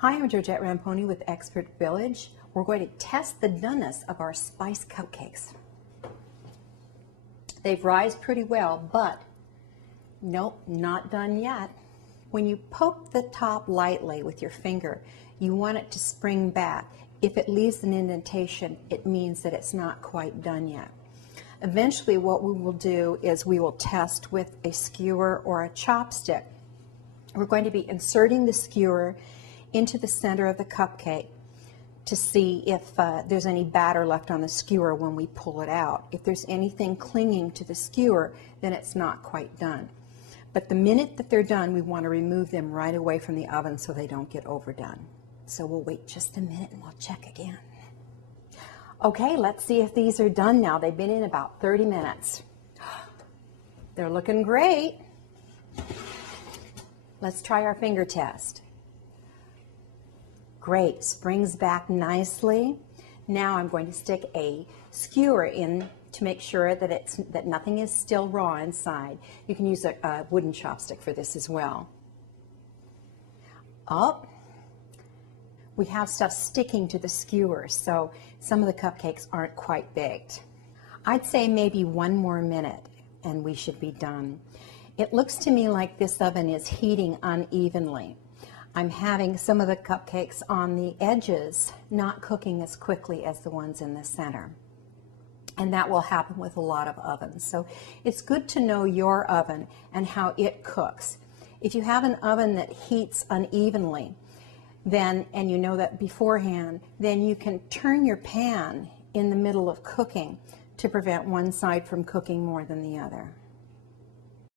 Hi, I'm Georgette Ramponi with Expert Village. We're going to test the doneness of our spice cupcakes. They've rised pretty well, but nope, not done yet. When you poke the top lightly with your finger, you want it to spring back. If it leaves an indentation, it means that it's not quite done yet. Eventually, what we will do is we will test with a skewer or a chopstick. We're going to be inserting the skewer into the center of the cupcake to see if there's any batter left on the skewer when we pull it out. If there's anything clinging to the skewer, then it's not quite done. But the minute that they're done, we want to remove them right away from the oven so they don't get overdone. So we'll wait just a minute and we'll check again. Okay, let's see if these are done now. They've been in about 30 minutes. They're looking great. Let's try our finger test. Great, springs back nicely. Now I'm going to stick a skewer in to make sure that nothing is still raw inside. You can use a wooden chopstick for this as well. Oh, we have stuff sticking to the skewer, so some of the cupcakes aren't quite baked. I'd say maybe 1 more minute and we should be done. It looks to me like this oven is heating unevenly. I'm having some of the cupcakes on the edges not cooking as quickly as the ones in the center. And that will happen with a lot of ovens. So it's good to know your oven and how it cooks. If you have an oven that heats unevenly, and you know that beforehand, then you can turn your pan in the middle of cooking to prevent one side from cooking more than the other.